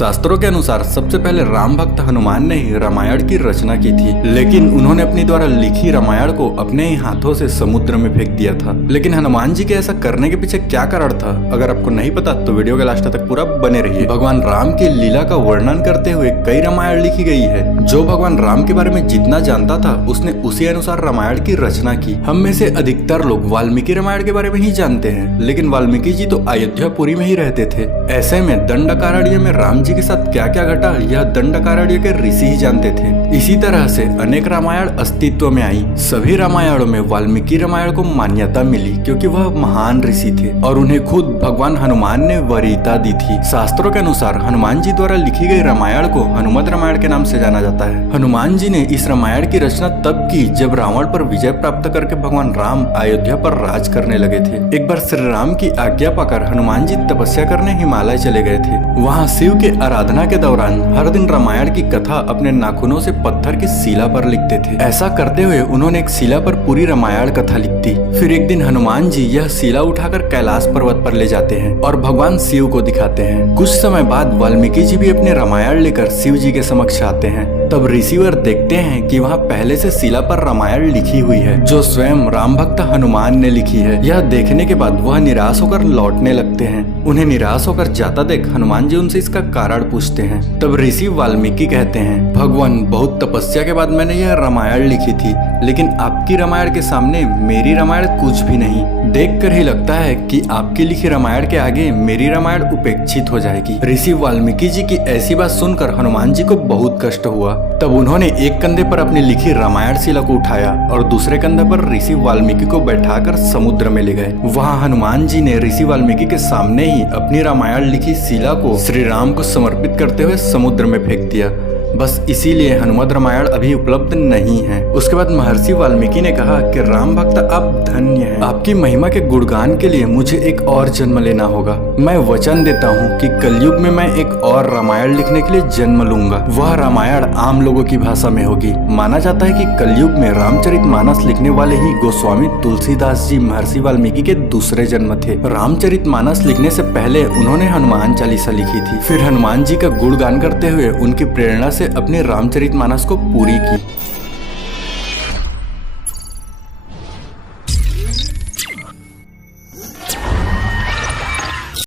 शास्त्रों के अनुसार सबसे पहले राम भक्त हनुमान ने ही रामायण की रचना की थी, लेकिन उन्होंने अपनी द्वारा लिखी रामायण को अपने ही हाथों से समुद्र में फेंक दिया था। लेकिन हनुमान जी के ऐसा करने के पीछे क्या कारण था, अगर आपको नहीं पता तो वीडियो के लास्ट तक पूरा बने रहिए। भगवान राम की लीला का वर्णन करते हुए कई रामायण लिखी गई है। जो भगवान राम के बारे में जितना जानता था उसने उसी अनुसार रामायण की रचना की। हम में से अधिकतर लोग वाल्मीकि रामायण के बारे में ही जानते हैं, लेकिन वाल्मीकि जी तो अयोध्यापुरी में ही रहते थे। ऐसे में दंडकारण्य में राम जी के साथ क्या क्या घटा यह दंडकारण्य के ऋषि ही जानते थे। इसी तरह से अनेक रामायण अस्तित्व में आई। सभी रामायणों में वाल्मीकि रामायण को मान्यता मिली क्योंकि वह महान ऋषि थे और उन्हें खुद भगवान हनुमान ने वरीयता दी थी। शास्त्रों के अनुसार हनुमान जी द्वारा लिखी गई रामायण को हनुमत रामायण के नाम से जाना जाता है। हनुमान जी ने इस रामायण की रचना तब की जब रावण पर विजय प्राप्त करके भगवान राम अयोध्या पर राज करने लगे थे। एक बार श्री राम की आज्ञा पाकर हनुमान जी तपस्या करने हिमालय चले गए थे। वहाँ शिव के आराधना के दौरान हर दिन रामायण की कथा अपने नाखूनों से पत्थर की शिला पर लिखते थे। ऐसा करते हुए उन्होंने एक शिला पर पूरी रामायण कथा लिख दी। फिर एक दिन हनुमान जी यह शिला उठाकर कैलाश पर्वत पर ले जाते हैं और भगवान शिव को दिखाते हैं। कुछ समय बाद वाल्मीकि जी भी अपने रामायण लेकर शिव जी के समक्ष आते हैं। तब ऋषिवर देखते हैं कि वहाँ पहले से शिला पर रामायण लिखी हुई है जो स्वयं राम भक्त हनुमान ने लिखी है। यह देखने के बाद वह निराश होकर लौटने लगते हैं। उन्हें निराश होकर जाता देख हनुमान जी उनसे इसका कारण पूछते हैं। तब ऋषि वाल्मीकि कहते हैं, भगवान बहुत तपस्या के बाद मैंने यह रामायण लिखी थी, लेकिन आपकी रामायण के सामने मेरी रामायण कुछ भी नहीं। देखकर ही लगता है कि आपकी लिखी रामायण के आगे मेरी रामायण उपेक्षित हो जाएगी। ऋषि वाल्मीकि जी की ऐसी बात सुनकर हनुमान जी को बहुत कष्ट हुआ। तब उन्होंने एक कंधे पर अपनी लिखी रामायण शिला को उठाया और दूसरे कंधे पर ऋषि वाल्मीकि को बैठाकर समुद्र में ले गए। वहाँ हनुमान जी ने ऋषि वाल्मीकि के सामने ही अपनी रामायण लिखी शिला को श्री राम को समर्पित करते हुए समुद्र में फेंक दिया। बस इसीलिए हनुमत रामायण अभी उपलब्ध नहीं है। उसके बाद महर्षि वाल्मीकि ने कहा कि राम भक्त आप धन्य हैं। आपकी महिमा के गुणगान के लिए मुझे एक और जन्म लेना होगा। मैं वचन देता हूँ कि कलयुग में मैं एक और रामायण लिखने के लिए जन्म लूंगा। वह रामायण आम लोगों की भाषा में होगी। माना जाता है कि कलयुग में रामचरितमानस लिखने वाले ही गोस्वामी तुलसीदास जी महर्षि वाल्मीकि के दूसरे जन्म थे। रामचरितमानस लिखने से पहले उन्होंने हनुमान चालीसा लिखी थी। फिर हनुमान जी का गुणगान करते हुए उनकी प्रेरणा से अपने रामचरितमानस को पूरी की।